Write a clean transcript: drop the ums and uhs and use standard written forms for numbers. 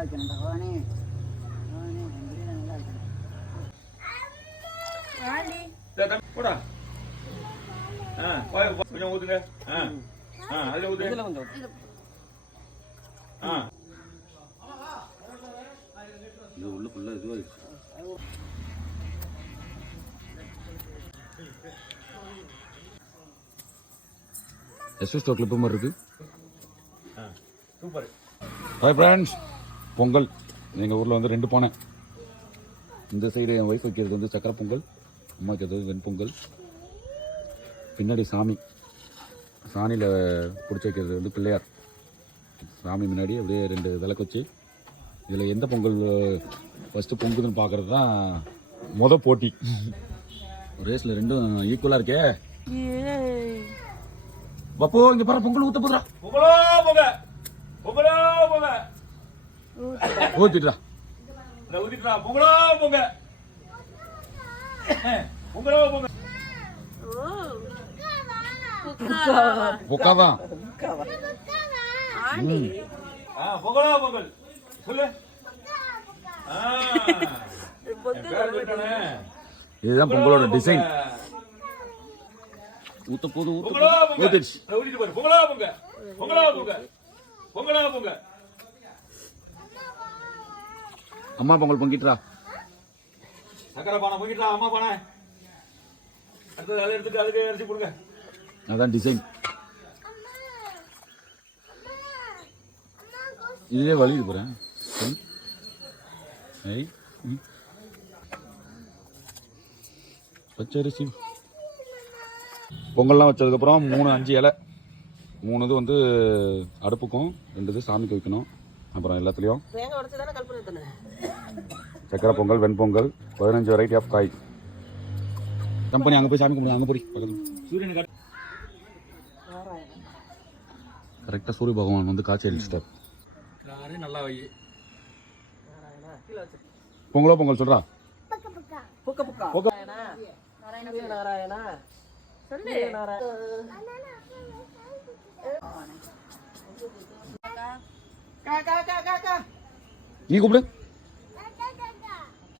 நல்லா வைக்கணும் பகவானே. பகவானே வெம்படியில் நல்லா வைக்கணும். போடா. கொஞ்சம் ஊத்துங்க. அதுல ஊத்து. இதுல கொஞ்சம். இது உள்ளுக்குள்ள இதுவாயிடுச்சு. எஸ்எஸ்டோ கிளிப்பு மாதிரி இருக்கு. சூப்பர். ஹாய் ஃப்ரெண்ட்ஸ், பொங்கல் எங்கள் ஊரில் வந்து 2 பானை. இந்த சைடு என் ஒய்ஃப் வைக்கிறது வந்து சக்கரை பொங்கல், அம்மா வைக்கிறது வெண்பொங்கல். பின்னாடி சாமி, சாணியில் பிடிச்சி வைக்கிறது வந்து பிள்ளையார். சாமி முன்னாடி அப்படியே 2 விளக்கு வச்சு இதில் எந்த பொங்கல் ஃபஸ்ட்டு பொங்குதுன்னு பார்க்குறது தான் மொதல் போட்டி. ரேஸில் 2ம் ஈக்குவலாக இருக்கே. பப்போ இங்க பாரு, பொங்கல் ஊத்த போதுடா. பொங்கலோ போங்க, பொங்கலோ போங்க. ஊத்திடா, நான் ஊத்திடா. பொங்கலோ போங்க, பொங்கலோ போங்க. பொக்காவா பொங்கலோ பொங்கல் சொல்லு. இதுதான் பொங்கலோட டிசைன். ஊத்த போது ஊத்திடுச்சு. அம்மா பொங்கல் பொங்கிட்டா. சக்கரை பானை பொங்கிட்டா. அம்மா பானை அடுத்தது அதை எடுத்துட்டு அதுக்கு அரிசி போடுங்க. அதான் டிசைன். இதுவே வலிது போறேன். பச்சரிசி பொங்கல்லாம் வச்சதுக்கப்புறம் 3-5 இலை, 3 இது வந்து அடுப்புக்கும், 2 இது சாமிக்கு வைக்கணும். அப்புறம் எல்லாத்துலேயும் சக்கரை பொங்கல், வெண்பொங்கல், 15 வெரைட்டி ஆஃப் காய். கம்பெனி அங்கே போய் சாமி கும்பிடு. அங்கே போய் பக்கத்தில் கரெக்டாக சூரிய பகவான் வந்து காய்ச்சி அடிச்சிட்டார். நல்லா வை. பொங்கலோ பொங்கல் சொல்றா. நீ கூப்பிடு.